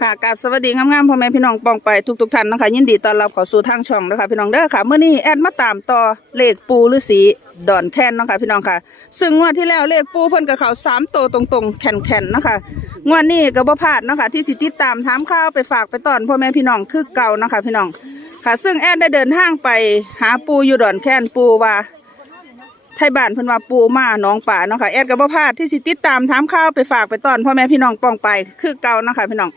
ค่ะกราบสวัสดีงามๆพ่อแม่พี่น้องปองไปทุกๆท่านนะคะยินดีต้อนรับเข้าสู่ทางช่องนะคะพี่น้องเด้อค่ะเมื่อนี้แอดมาตามต่อเลขปูฤาษีดอนแคนนะค่ะพี่น้องค่ะ ซึ่งงวดที่แล้วเลขปูเพิ่นกับเขาสามโตวตรงๆแข็งๆนะคะงวดนี้ก็บ่พลาดนะคะที่สิติดตามถามข่าวไปฝากไปตอนพ่อแม่พี่น้องคือเก่านะคะพี่น้องค่ะ ซึ่งแอดได้เดินทางไปหาปูอยู่ดอนแคนปูว่าไทยบ้านเพิ่นว่าปูมาน้องป่าเนาะค่ะแอดก็บ่พลาดที่สิติดตามถามข่าวไปฝากไปตอนพ่อแม่พี่น้องปองไปคือเก่านะคะพี่น้อง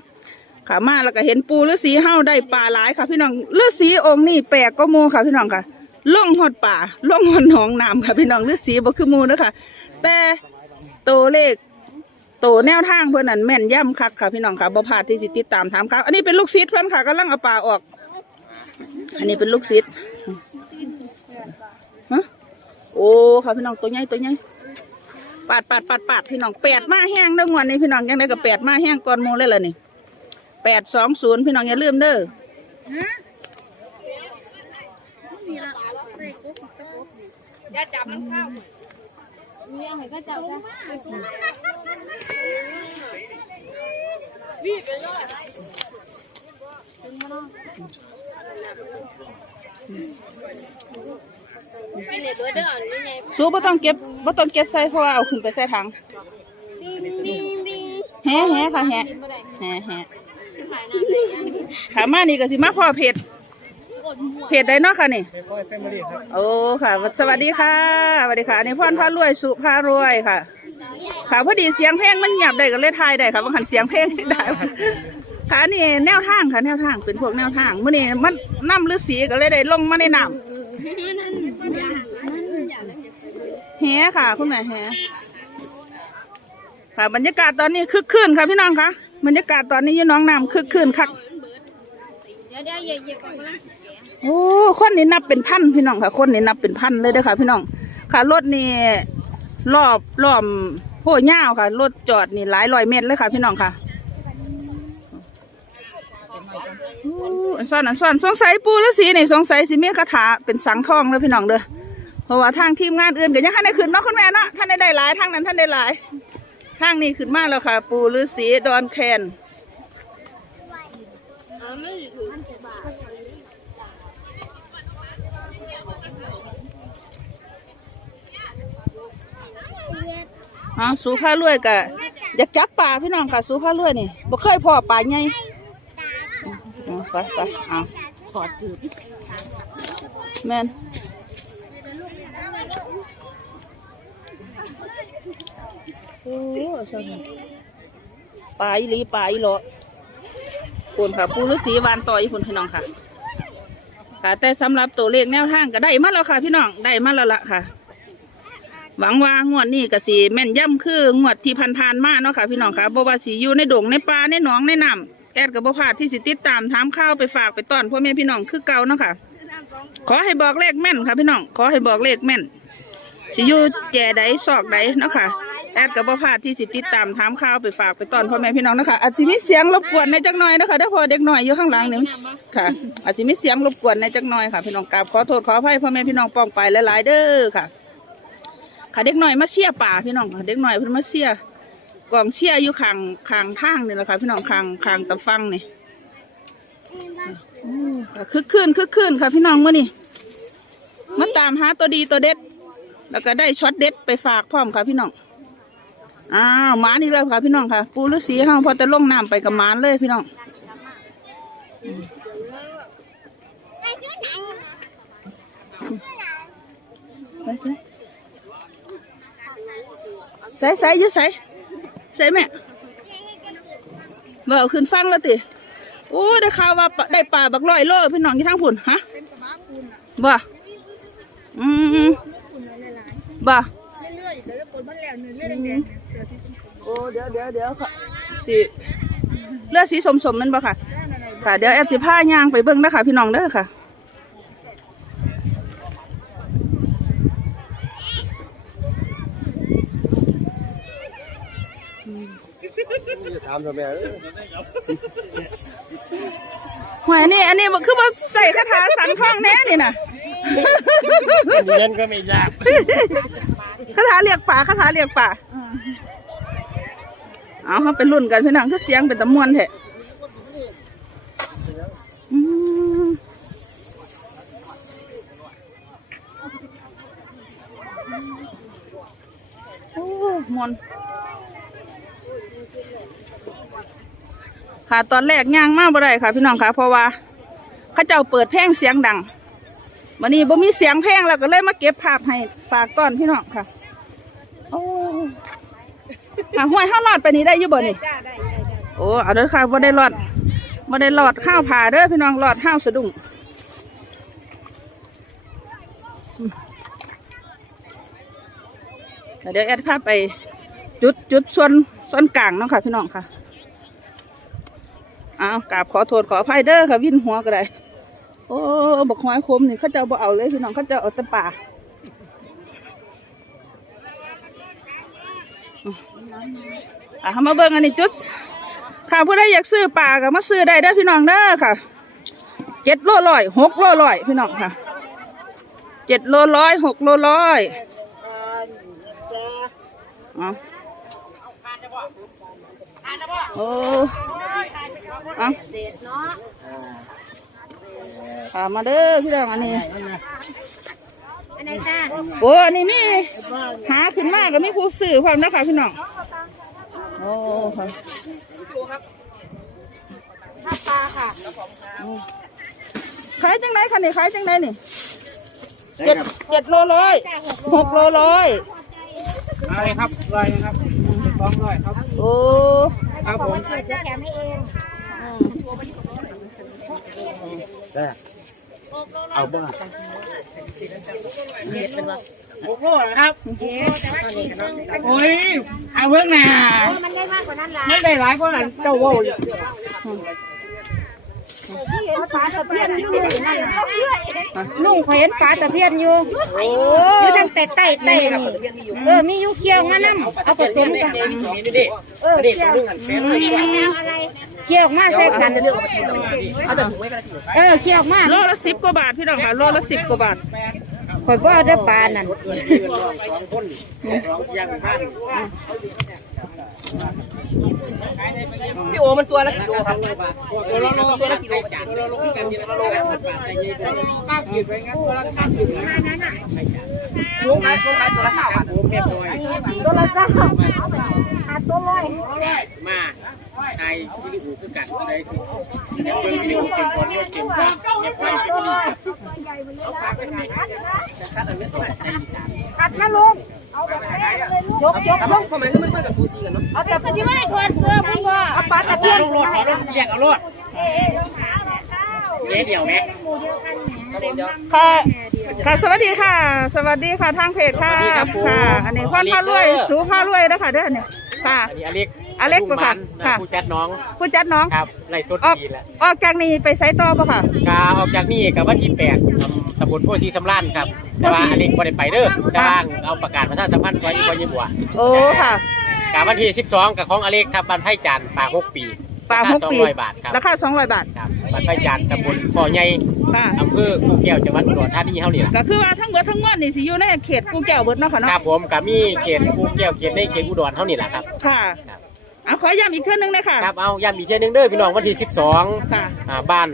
ค่ะมาแล้วก็เห็นปูฤาษีเฮาได้ปลาหลายค่ะพี่น้องฤาษีองค์นี้แปลกก็โมค่ะพี่น้องค่ะล่องหอดป่าล่องหอดหนองน้ำค่ะพี่น้องฤาษีบ่คือมูเด้อค่ะแต่โตเลขโตแนวทางเพิ่นนั่นแม่นย่ำคักค่ะพี่น้องค่ะบ่พลาดที่สิติดตามถามข่าวอันนี้เป็นลูกศิษย์เพิ่นค่ะกำลังเอาปลาออก อันนี้เป็นลูกศิษย์ฮะโอ้ค่ะพี่น้องตัวใหญ่ตัวใหญ่ปาดปาดปาดปาดพี่น้องแปดมาแห้งเด้องวนนี้พี่น้องยังได้ก็แปดมาแห้งก่อนหมูเลยล่ะนี่ แปดสองศูนย์พี่น้องอย่าลืมเด้ออย่าจับมันเข้าเมียให้ก็จับซะวิ่งไปเลยไม่เนี่ยตัวเด้อนี่ไงสูบ่ต้องเก็บบ่ต้องเก็บใส่เพราะว่าเอาขึ้นไปใส่ถังแฮ่แฮ่ค่ะแฮ่แฮ่แฮ่ ขามานี่ก็สิมาพ่อเพจเพจใดเนาะค่ะนี่โอ้ค่ะ สวัสดีค่ะสวัสดีค่ะอันนี้พรพารวยสุพารวยค่ะ ค่ะพอดีเสียงเพลงมันหยับได้ก็เลยทายได้ค่ะบางคันเสียงเพลงได้ค่ะนี่แนวทางค่ะแนวทางเป็นพวกแนวทางเมื้อนี้มันน้ำฤาษีก็เลยได้ลงมาในน้ำแฮค่ะคุณแม่แฮค่ะบรรยากาศตอนนี้คึกคืนค่ะพี่น้องค่ะ บรรยากาศตอนนี้อยี่น้องน้ำคึกคืนคักเดี๋ยวเดี๋ยวเหยียบเหยียบก่อนก็ได้โอ้คนนี้นับเป็นพันพี่น้องค่ะ คนนี้นับเป็นพันเลยเด้อค่ะ พี่น้องค่ะรถนี่รอบรอบโพย่าวค่ะรถจอดนี่หลายร้อยเมตรเลยค่ะ พี่น้องค่ะโอ้อันซ่อนอันซ่อนสงสัยปูฤาษีนี่สงสัยสิมีคาถาเป็นสังทองเลยพี่น้องเด้อเพราะว่าทางทีมงานอื่นก็ยังท่านได้ขึ้นมาคุณแม่เนาะท่านได้ได้หลายทางนั้นท่านได้หลาย ทางนี้ขึ้นมาแล้วค่ะ ปูฤาษีดอนแคนเออไม่ถืออ๋อสูผ้ารวยกะอยากจับปลาพี่น้องค่ะ สูผ้ารวยนี่บ่เคยพอปลาใหญ่อ๋อไปไปเอาถอดกืบแม่นโอ้ ชอบปลาอีหลีปลาอีหลอคุณค่ะปูฤาษีวานต่ออีคุณพี่น้องค่ะ ค่ะ แต่สำหรับตัวเลขแนวทางก็ได้มาแล้วค่ะ พี่น้องได้มาแล้วละค่ะ หวังว่างวดนี้ก็สิแม่นย่ำคืองวดที่ผ่านๆมาเนาะค่ะ พี่น้องค่ะบ่ว่าสิอยู่ในดงในป่าในหนองในน้ำแอดก็บ่พลาดที่สิติดตามถามข่าวไปฝากไปต้อนพ่อแม่พี่น้องคือเก่าเนาะค่ะ ขอให้บอกเลขแม่นค่ะ พี่น้องขอให้บอกเลขแม่นสิอยู่แจ่ใดซอกใดเนาะค่ะ แอดก็บ่พลาดที่สิติดตามถามข่าวไปฝากไปตอนพ่อแม่พี่น้องนะคะอาจสิมีเสียงรบกวนในจักหน่อยนะคะเด้อพอเด็กหน้อยอยู่ข้างหลังนี่ค่ะ อาจสิมีเสียงรบกวนในจักหน่อยค่ะพี่น้องกราบขอโทษขออภัยพ่อแม่พี่น้องป้องไปหลายๆเด้อค่ะ ค่ะเด็กหน่อยมาเชียป่าพี่น้องค่ะเด็กหน่อยเพิ่นมาเชียกองเชียอยู่ข้างข้างทางนี่แหละค่ะพี่น้องข้างข้างตะฟังนี่คึกคืนคึกคืนค่ะพี่น้องเมื้อนี้มาตามหาตัวดีตัวเด็ด แล้วก็ได้ช็อตเด็ดไปฝากพร้อมค่ะพี่น้อง อ้าวหมานี่เลยค่ะ พี่น้องค่ะ ปูฤาษีเฮาพอจะลงน้ำไปกับหมานเลยพี่น้องใส่ใส่ใส่ยุ่ใส่ใส่แม่เอาขึ้นฟังแล้วติโอ้ได้ข่าวว่าได้ปลาบักร้อยโลพี่น้องที่ทางผุนฮะบ่อืมบ่ โอ้เดี๋ยวเดี๋ยวเดี๋ยวค่ะสิเลือดสีสมสมๆนั่นบ่ค่ะ ค่ะ เดี๋ยวแอดสิผ้าย่างไปเบิ่งนะคะพี่น้องเด้อค่ะจะถามทำไมเอ้ยหวยนี่อันนี้บ่คือว่าใส่คาถาสังทองแน่นี่น่ะเรียนก็ไม่ยากคาถาเรียกป่าคาถาเรียกป่า เอาเขาเป็นรุ่นกันพี่น้องถ้าเสียงเป็นตะมวนเถอะโอ้มวนค่ะตอนแรกย่างมากบ่ได้ค่ะ พี่น้องค่ะเพราะว่าข้าเจ้าเปิดเพลงเสียงดังวันนี้บ่มีเสียงเพลงแล้วก็เลยมาเก็บภาพให้ฝากก่อนพี่น้องค่ะ โอ้ หาห้วยห้ารอดไปนี่ได้อยู่บ่นี่โอ้เอาเด้อค่ะบ่ได้รอดบ่ได้รอดข้าวผ่าเด้อพี่น้องรอดข้าวสะดุ้งเดี๋ยวแอดพาพไปจุดจุดส่วนส่วนกลางเนาะค่ะ พี่น้องค่ะอ้าวกราบขอโทษขออภัยเด้อค่ะวิ่นหัวก็ได้โอ้บอกหอยคมนี่เขาเจะบ่เอาเลยพี่น้องเขาเจะเอาแต่ป่า อะมาเบิ่งอันนี้จุด ค่ะผู้ใดอยากซื้อปลาก็มาซื้อได้เด้อพี่น้องเด้อค่ะเจ็ดโลร้อยหกโลร้อยพี่น้องค่ะเจ็ดโลร้อยหกโลร้อยเอโอ้อาค่ะมาเด้อพี่น้องอันนี้อันไหนจ้าโอ้อันนี้มีหาขึ้นมาก็มีผู้ซื้อความนะคะพี่น้อง โอ้ค่ะข้าวปลาค่ะขายจังไหนคะนี่ขายจังไหนนี่เจ็ดเจ็ดโลร้อยหกโลร้อยอะไรครับร้อยนะครับสองร้อยครับ โอ้ครับผมเดี๋ยวแถมให้เองอืมแต่เอาบ้าง โอ้โหนะครับโอ้ยเอาเพิ่งน่ะมันได้มากกว่านั้นล่ะไม่ได้หลายเพราะนั้นเจ้าโว้ยปลาตะเพียนอยู่นั่นลุงเห็นปลาตะเพียนอยู่อยู่ทางแต่ใต้ใต้นี่เออมีอยู่เคี่ยวมาน้ำเอาผสมกันเออเคี่ยวเคี่ยวมาใส่กันเออเคี่ยวมาโลละสิบกว่าบาทพี่น้องค่ะโลละสิบกว่าบาท ข่อยบ่เอาได้ปลานั่นพี่โอมันตัวละกิโลครับตัวละโลตัวละกิโลตัวละโลกันทีละโลใส่ยี่ตัวละโลก้าขีดไปงั้นตัวละก้าขีด นะลุงขายลุงขายตัวละสามบาทโอ้เรียบร้อยตัวละสามหาตัวร้อยมาไอ้วิดีโอคือกันได้สิเนี่ยเบิ่งวิดีโอเต็มก่อนยกเต็มก่อนเนี่ยไปเป็นนี่เอาฝากกันไหนขัดนะลุงยกยกครับผมมันมันมันกับซูซีกันเนาะเอาแต่ปฏิวัติคนเกลือพุ่งว่าเอาปลาตะเพียนลงรถเอารถเรียกเอารถเดี๋ยวเดียวแม่ค่ะ ค่ะสวัสดีค่ะ สวัสดีค่ะทางเพจค่ะค่ะ อันนี้พ่อนพารวยสูพารวยนะคะเด้อเนี่ยค่ะ อันนี้อเล็กอเล็กบ่ค่ะค่ะ ผู้จัดน้องผู้จัดน้อง ครับไล่สดออกดีแล้วออกจากนี้ไปไซต์ต่อปะค่ะ กาออกจากนี่กับวันที่แปดตำบลโพสีสำรานครับแต่ว่าอเล็กบ่ได้ไปเด้อแต่ว่าเอาประกาศประชาสัมพันธ์ซอยอีกวันยี่บัวโอ้ค่ะ กาวันที่12กับของอเล็กครับบ้านไผ่จันทร์ปากหกปีปลาราหคากปี200บาทครับ ราคาสองร้อยบาท ครับ บ้านไผ่จันทร์ตำบลพ่อใหญ่ค่ะอำเภอกูแก้วจังหวัดอุดรธานีเฮานี่ล่ะก็คือว่าทั้งหมดทั้งมวลนี่สิอยู่ในเขตกูแก้วเบิดเนาะค่ะคเนาะรับผมกับมีเขตกูแก้วเขตในเขตอุดรเฮานี่ล่ะครับ ค่ะครับ เอาขอย้ำอีกเทื่อนึงนะคะครับเอาย้ำอีกเทื่อนึงเด้อพี่น้องวันที่ 12ค่ะอ่าบ้าน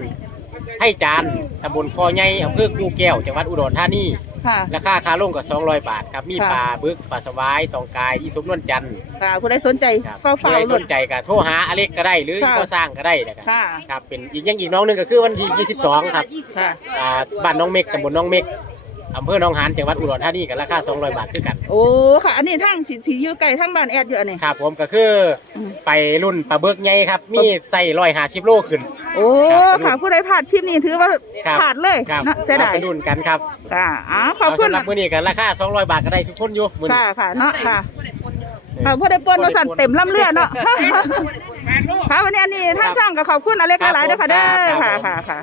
ให้จานตำบลคอใหญ่อำเภอกูแก้วจังหวัดอุดรธานี ค่ะ ราคาคาลงก็200 บาทครับ มีค่ะ ปลาบึกปลาสวายตองกายอีสมนวลจันทร์ค่ะผู้ใดสนใจครับเฝ้าผู้เฝ้าใดหสลุด นใจก็โทรหาอเล็กก็ได้หรือค่ะ ก็สร้างก็ได้นะครับค่ะ ครับเป็นอีกอยังอีกน้องหนึงก็คือวันที่22 ครับค่ะ อ่าบ้านน้องเม็กตำบลน้องเม็ก อำเภอหนองหานจังหวัดอุดรธานีก็ราคา 200 บาทคือกัน โอ้ค่ะ อันนี้ทั้งสีสีอยู่ไกลทั้งบ้านแอดอยู่อันนี้ ครับผมก็คืออมไปรุ่นปลาเบิกใหญ่ครับ มีใส่150โลขึ้น โอ้ครับค่ะผู้ใดพลาดคลิปนี้ถือว่าครับพลาดเลยครับเนาะเสียดายอไปรุ่นกันครับค่ะอ๋อขอบคุณเาสำหรับมื้อนี้ก็ราคา 200 บาทก็ได้ทุกคนอยู่มื้อนี้ค่ะค่ะเนาะค่ะค่ะผู้ใดปนว่าสั่นเต็มลำเลือดเนาะค่ะวันนี้อันนี้ท่านช่างก็ขอบคุณอเล็กหลายๆด้วยค่ะเด้อค่ะค่ะค่ะ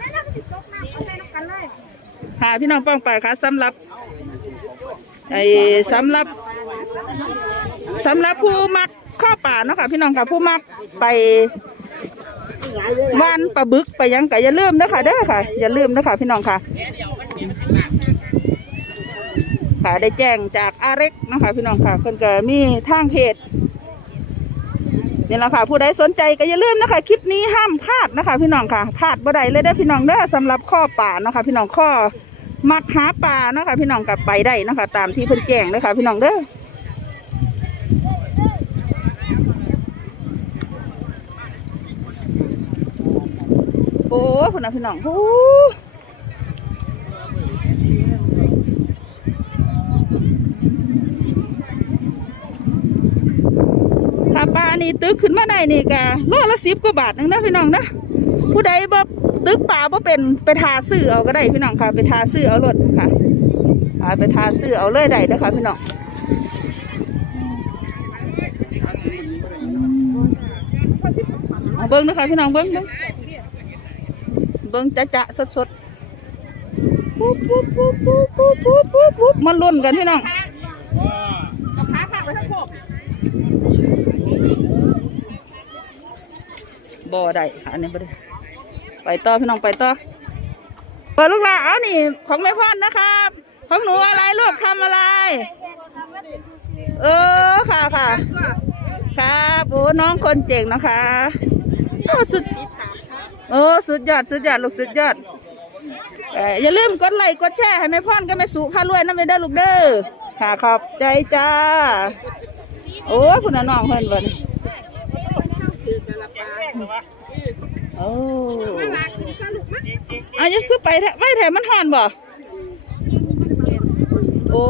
ค่ะพี่น้องป้องไปค่ะสำหรับไอ้สำหรับสำหรับผู้มักข้อป่าเนาะค่ะพี่น้องค่ะผู้มักไปวานปลาบึกไปยังก็อย่าลืมนะคะเด้อค่ะ อย่าลืมนะคะพี่น้องค่ะ ค่ะได้แจ้งจากอาเร็กนะคะพี่น้องค่ะเพิ่นก็มีทางเพจนี่แหละค่ะผู้ใดสนใจก็อย่าลืมนะคะคลิปนี้ห้ามพลาดนะคะ พี่น้องค่ะพลาดบ่ได้เลยได้พี่น้องเด้อสำหรับข้อป่าเนาะค่ะพี่น้องข้อ มักหาปลาเนาะค่ะพี่น้องกับไปได้นะคะตามที่เพิ่นแจ้งเลยค่ะพี่น้องเด้อโอ้คุณนะพี่น้องโอ้ถ้าปลานี่ตึกขึ้นมาได้นี่กะโลละสิบกว่าบาทนึงนะพี่น้องนะผู้ใดบ่ ตึกปลาบ่เป็นไปทาซื้อเอาก็ได้พี่น้องค่ะ ไปทาซื้อเอารถค่ะไปทาซื้อเอาเลยได้เด้อค่ะพี่น้องเบิ้งนะคะพี่น้องเบิ้งเบิ้งเบิ้งจะจะสดสดๆปุ๊บปุ๊บปุ๊บปุ๊บปุ๊บปุ๊บปุ๊บปุ๊บมันล่นกันพี่น้องบ่อได้ค่ะอันนี้บ่ได้ ไปต่อพี่น้องไปต่อเปิดลูกหลานเอานี่ ของแม่พ่อนนะครับ ของหนูอะไรลูกทำอะไร เออค่ะค่ะ ครับโอ้น้องคนเจ๋งนะคะโอ้สุดโอ้สุดยอดสุดยอดลูกสุดยอดอย่าลืมกดไลค์กดแชร์ให้แม่พ่อนกับแม่สุพารวยน้ำเด้อลูกเด้อค่ะขอบใจจ้า โอ้คุณน้องเพิ่นบ่นี่ โอ้อันนี้คือไปแท้ไว้แถมมันห่อนบ่ โอ้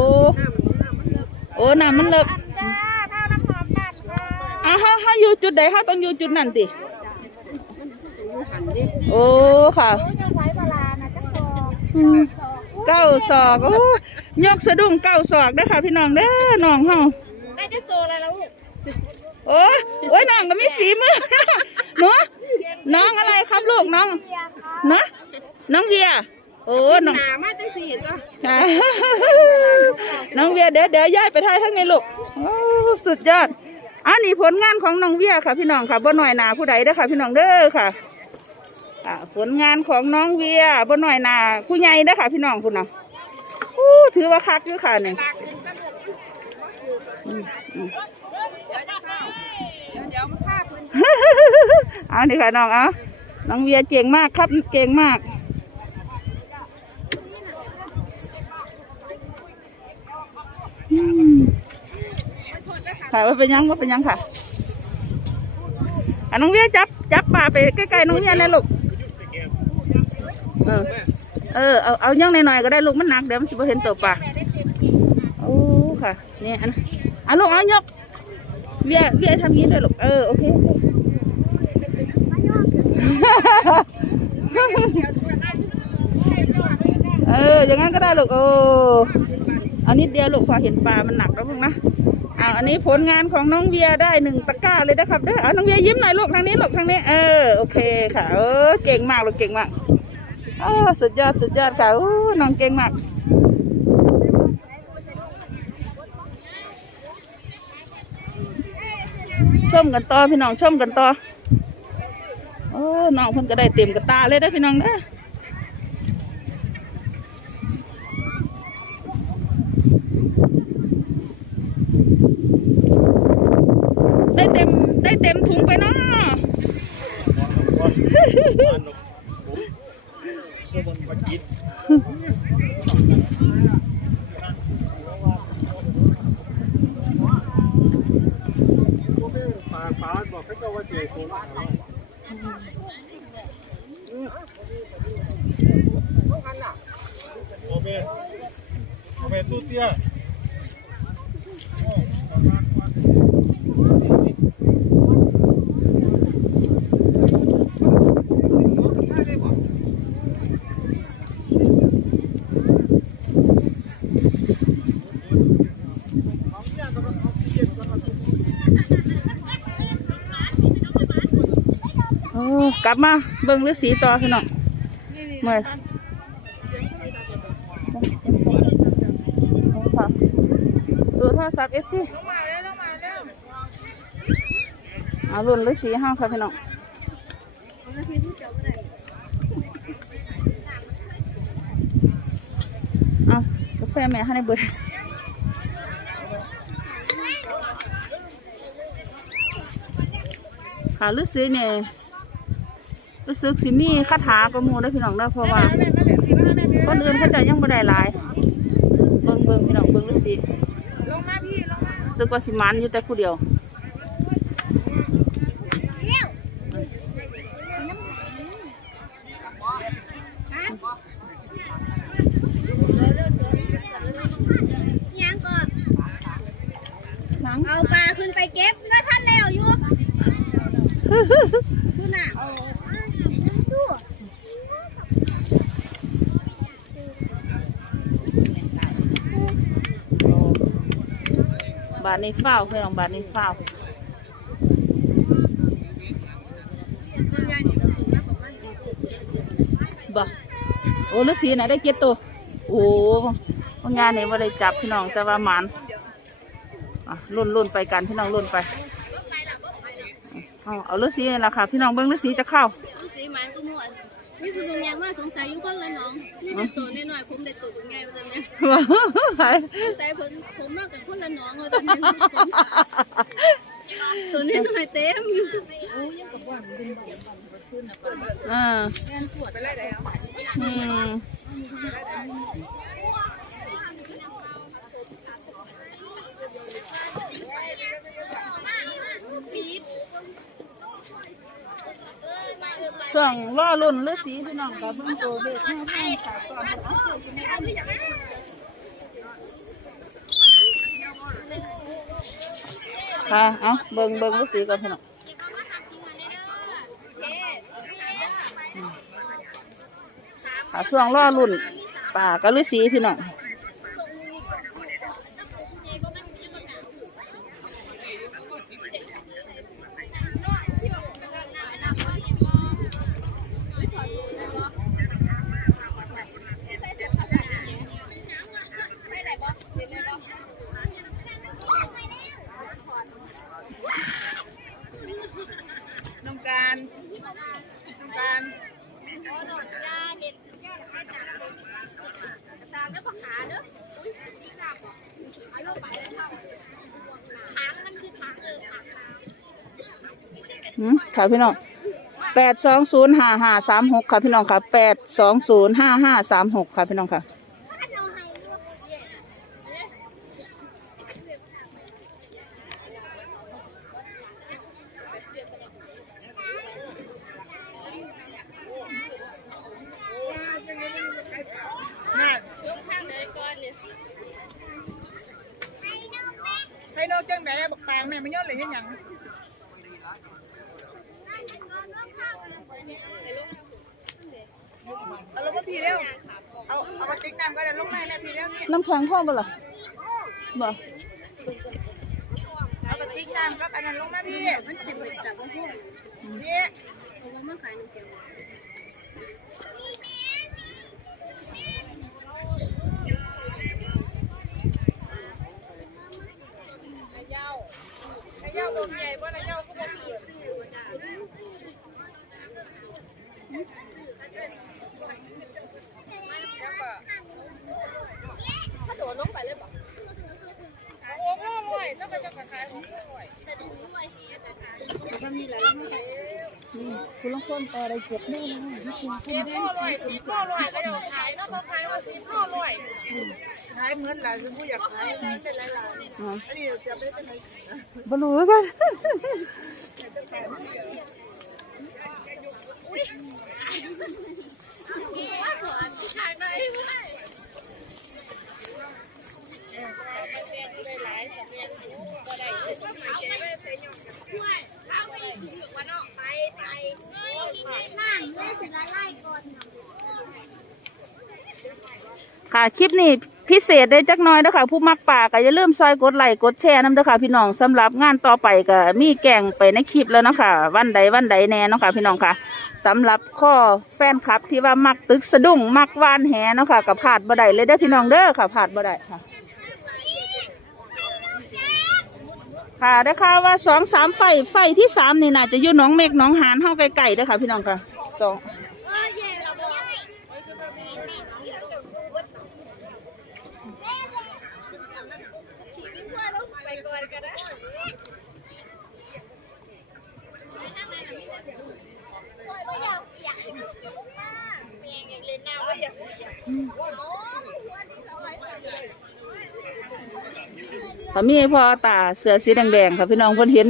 โอ้น้ำมันเลิกจ้าถ้าน้ำหอมบัตรค่ะอะฮะฮะอยู่จุดใดฮะต้องอยู่จุดนั้นติโอ้ค่ะยังไว้ปลานะจ๊ะอืมเก้าศอกโอ้ยกสะดุ้งเก้าศอกเด้อค่ะพี่น้องเด้อน้องเฮาได้จะโตอะไรแล้วลูกโอ้ยโอ้ยน้องก็มีฝีมือ หนูน้องอะไรครับลูกน้องนะน้องเวีย โอ้น้องหนามาจังสี่จ้ะค่ะน้องเวียเดี๋ยวเดี๋ยวย้ายไปถ่ายทั้งในลูกโอ้สุดยอดอันนี้ผลงานของน้องเวียค่ะ พี่น้องค่ะบ่หน่อยหนาผู้ใดเด้อค่ะ พี่น้องเด้อค่ะอ่าผลงานของน้องเวียบ่หน่อยหนาผู้ใหญ่เด้อค่ะ พี่น้องคุณน่ะอู้ถือว่าคักอยู่ค่ะนี่อืมอืมเดี๋ยวเดี๋ยวมาพาคุณ เอาดิค่ะน้องเอาน้องเวียเก่งมากครับเก่งมากอืมค่ะว่าเป็นยังว่าเป็นยังค่ะอะน้องเวียจับจับปลาไปใกล้ๆน้องเวียนะลูกเออเออเอาเอาย่างหน่อยๆก็ได้ลูกมันหนักเดี๋ยวมันสิบเห็นตัวปลาโอ้ค่ะเนี่ยอันนั้นอะลูกเอายกเวียเวียทำงี้ด้วยลูกเออโอเค เออ อย่างนั้นก็ได้ลูกโอ้อันนี้เดียวลูกพอเห็นปลา มันหนักแล้วพวกนะอ่าอันนี้ผลงานของน้องเวียได้หนึ่งตะกร้าเลยนะครับเด้อเอาน้องเวียยิ้มหน่อยลูกทางนี้ลูกทางนี้ เออ โอเคค่ะ เออ เก่งมากลูกเก่งมากอ๋อสุดยอดสุดยอดค่ะโอ้น้องเก่งมากชมกันต่อพี่น้องชมกันต่อ น้องเพิ่นก็ได้เต็มกระตาเลยได้พี่น้องเด้อได้เต็มได้เต็มถุงไปเนาะ โอเคโอเคตู้เตี้ยกลับมาเบิ่งฤาษีต่อพี่น้องเมื่อยเอาค่ะสูตรโทรศัพท์เอฟ ซีเอารุ่นฤาษีห้างค่ะพี่น้องเอากาแฟแม่ให้ในเบิดค่ะฤาษีเนี่ยรู้สึกสิมีคาถากระมูได้พี่น้องได้เพราะว่าคนอื่นเขาจะยังไม่ได้หลาย สึกว่าสิมันอยู่แต่คู่เดียวเอาปลาขึ้นไปเก็บก็ท่านแล้วอยู่คุณอะ บาทนี้เฝ้าวพี่น้องบาทนี้เฝ้าวมันยายนี่ก็คือนะประมาณบ่โอ้ฤาษีไหนได้เก็ดตัวโอ้พงานนี่ว่าได้จับพี่น้องแต่ว่าหมันอะรุ่นรุ่นไปกันพี่น้องรุ่นไปเอาเอาฤาษีนี่ล่ะค่ะพี่น้องเบิ้งฤาษีจะเข้า นี่คือโรงแรมว่าสงสัยอยู่คนละน้อง นี่เด็กตัวน้อยๆผมเด็กตัวเป็นไงวะตอนนี้สงสัยผมผมมากกับคนละน้องวะตอนนี้ตัวน้อยๆเต็มเอออืม ช่วงล่อลุ่นฤาษีพี่น้องกับเบิ่งตัวเด็กให้ให้ค่ะก่อนเอาค่ะเอาเบิ่งเบิ่งฤาษีก่อนพี่น้องค่ะช่วงล่อรุ่นป่ากับฤาษีพี่น้อง หืมค่ะพี่น้องแปดสองศูนย์ห้าห้าสามหกค่ะพี่น้องค่ะแปดสองศูนย์ห้าห้าสามหกค่ะพี่น้องค่ะ ใช้โนกจังไดบอกแปลงแม่ไม่ย้อนเลยเห็นหยังเอาลงมาพี่ เร็วเอาเอากระติกน้ำก็ได้ลงมาแม่พี่เร็วนี่น้ำแข็งพ่อบ่ล่ะบ่เอากระติกน้ำกับอันนั้นลงมาพี่นี่ คุณลองคนต่อได้เจ็บนี่นะขายเหมือนหลานซึ่งผู้อยากขายเป็นหลายๆอันนี้จะไม่เป็นไรบรู้กัน ค่ะ คลิปนี้พิเศษได้จักน้อยนะคะผู้มักป่าก็อย่าลืมซอยกดไลค์กดแชร์น้ำเด้อค่ะพี่น้องสำหรับงานต่อไปก็มีแกงไปในคลิปแล้วนะคะวันใดวันใดแน่นะคะพี่น้องค่ะสำหรับข้อแฟนคลับที่ว่ามักตึกสะดุ้งมักวานแหนะคะกับผาดบ่ได้เลยเด้อพี่น้องเด้อค่ะผาดบ่ได้ค่ะ ค่ะได้ข่าวว่าสองสามไฟไฟที่สามนี่น่าจะอยู่หนองเมฆหนองหานเฮาไกลๆเด้ค่ะพี่น้องค่ะสอง เขามีพ่อตาเสือสีแดงๆค่ะพี่น้องเพิ่นเห็น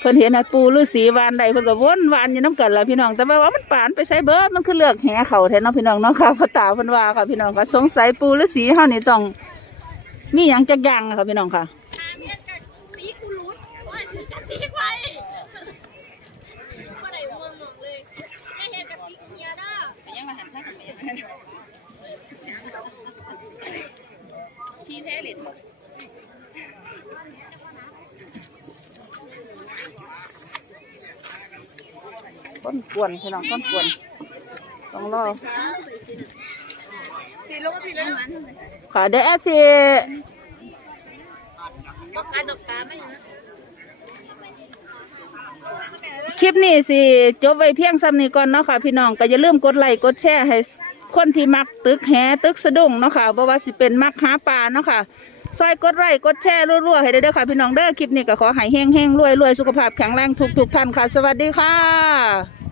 เพิ่นเห็นให้ปูฤาษีวานใดเพิ่นก็วนวานอยู่น้ำกันล่ะพี่น้องแต่ว่าว่ามันป่านไปใส่เบิดมันคือเลือกแหเขาแทนเนาะพี่น้องเนาะค่ะพ่อตาเพิ่นว่าค่ะพี่น้องก็สงสัยปูฤาษีเฮานี่ต้องมีอยังจักอย่างค่ะพี่น้องค่ะ ตี ทิ้งไว้ก็ได้ม่วงหมดเลยไม่เห็นกับติ๊กเฮียด้อ ยังมาหันข้างพี่แท้เหรียญ ก้นกวนพี่น้องก้นกวนต้องรอพี่ลงมาพี่เลยค่ะเดี๋ยวแอดสิก็การดอกตาไม่นะคลิปนี้สิจบไว้เพียงซ้ำนี้ก่อนเนาะค่ะ พี่น้องก็อย่าลืมกดไลค์กดแชร์ให้คนที่มักตึกแหตึกสะดุ้งเนาะค่ะบ่ว่าสิเป็นมักหาปลาเนาะค่ะ ซอยกดไลค์กดแชร์รัวๆให้ได้เด้อค่ะพี่น้องเด้อคลิปนี้ก็ขอให้เฮงๆรวยๆสุขภาพแข็งแรงทุกๆท่านค่ะ สวัสดีค่ะ